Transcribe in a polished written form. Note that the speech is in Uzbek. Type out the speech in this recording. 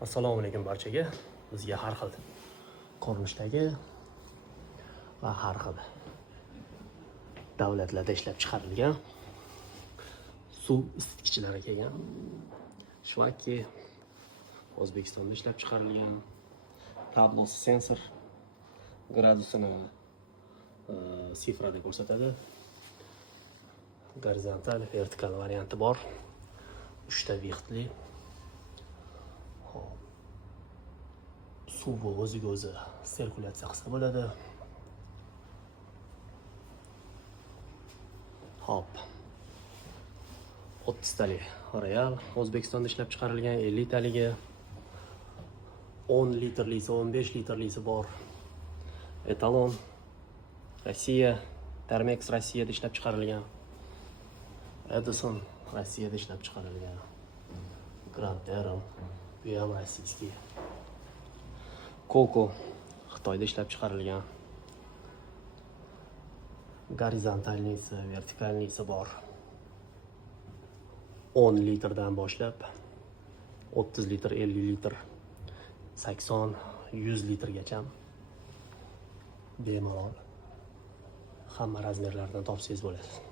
Assalomu alaykum barchaga. Bizga har xil ko'rinishdagi va har xil davlatlarda ishlab chiqarilgan suv isitgichlari kelgan. Shvaki O'zbekistonda ishlab chiqarilgan. Tablosi sensor gradusini sifrada ko'rsatadi. Gorizontal, vertikal varianti bor. 3 ta vixtli. Suv o'ziga o'zi sirkulyatsiya qilsa bo'ladi. Hop. 30 talik real O'zbekistonda ishlab chiqarilgan, 50 taligi 10 litrlisi, 15 litrlisi bor. Etalon Rossiya, Termex Rossiyada ishlab chiqarilgan. Edison Rossiyada ishlab chiqarilgan. Grand Term bu ham rossiyskiy. Koko Xitoyda ishlab chiqarilgan. Gorizontalnisi, vertikalnisi bor. 10 litrdan boshlab 30 litr, 50 litr, 80, 100 litrgacha bemalol hamma razmerlardan topsangiz bo'ladi.